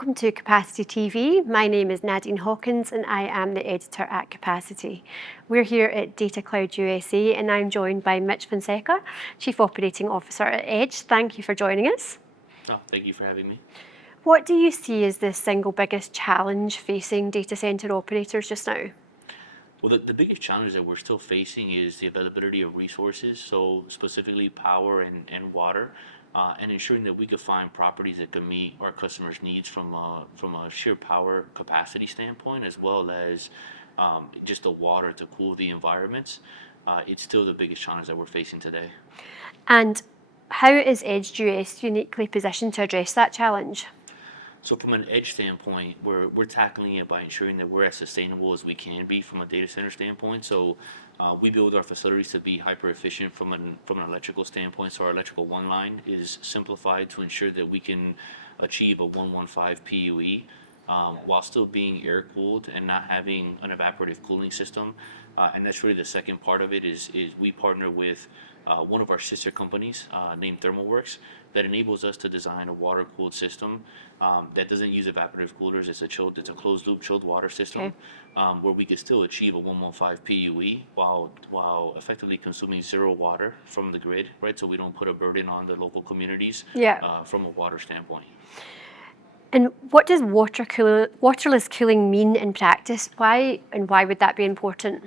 Welcome to Capacity TV. My name is Nadine Hawkins and I am the editor at Capacity. We're here at Datacloud USA and I'm joined by Mitch Fonseca, Chief Operating Officer at Edged. Thank you for joining us. Oh, thank you for having me. What do you see as the single biggest challenge facing data center operators just now? Well, the biggest challenge that we're still facing is the availability of resources, so specifically power and water, and ensuring that we could find properties that can meet our customers' needs from a sheer power capacity standpoint, as well as just the water to cool the environments. It's still the biggest challenge that we're facing today. And how is Edged US uniquely positioned to address that challenge? So from an edge standpoint, we're tackling it by ensuring that we're as sustainable as we can be from a data center standpoint. So we build our facilities to be hyper efficient from an electrical standpoint. So our electrical one line is simplified to ensure that we can achieve a 115 PUE while still being air cooled and not having an evaporative cooling system. And that's really the second part of it is we partner with one of our sister companies named Thermalworks that enables us to design a water cooled system that doesn't use evaporative coolers. It's a closed loop chilled water system where we could still achieve a 115 PUE while effectively consuming zero water from the grid, right? So we don't put a burden on the local communities from a water standpoint. And what does waterless cooling mean in practice? Why would that be important?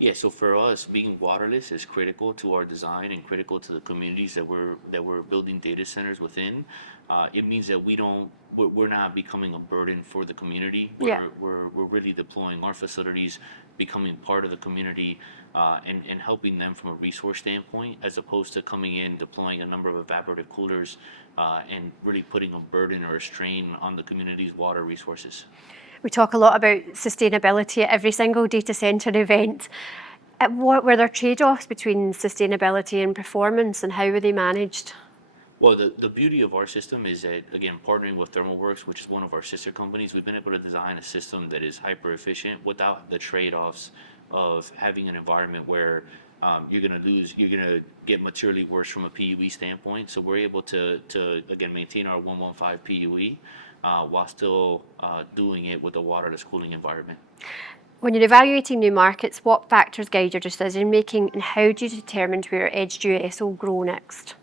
Yeah, so for us, being waterless is critical to our design and critical to the communities that we're building data centers within. It means that we're not becoming a burden for the community. We're really deploying our facilities, becoming part of the community, and helping them from a resource standpoint, as opposed to coming in, deploying a number of evaporative coolers, and really putting a burden or a strain on the community's water resources. We talk a lot about sustainability at every single data center event. What were there trade-offs between sustainability and performance, and how were they managed? Well, the beauty of our system is that, again, partnering with Thermalworks, which is one of our sister companies, we've been able to design a system that is hyper efficient without the trade-offs of having an environment where you're going to get materially worse from a PUE standpoint. So we're able to again, maintain our 115 PUE while still doing it with a waterless cooling environment. When you're evaluating new markets, what factors guide your decision making, and how do you determine where Edged US will grow next?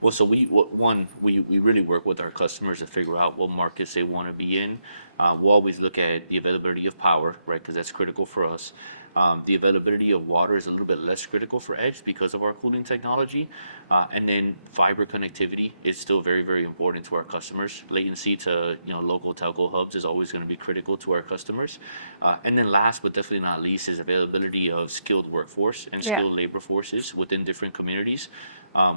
Well, so we really work with our customers to figure out what markets they want to be in. We'll always look at the availability of power, right, because that's critical for us. The availability of water is a little bit less critical for Edge because of our cooling technology. And then fiber connectivity is still very, very important to our customers. Latency to local telco hubs is always going to be critical to our customers. And then last but definitely not least is availability of skilled workforce and skilled labor forces within different communities.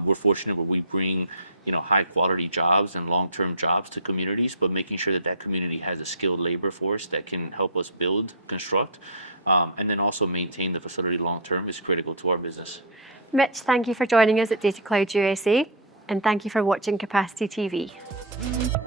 We're fortunate where we bring high quality jobs and long-term jobs to communities, but making sure that community has a skilled labor force that can help us build, construct, and then also maintain the facility long-term is critical to our business. Mitch, thank you for joining us at Datacloud USA, and thank you for watching Capacity TV.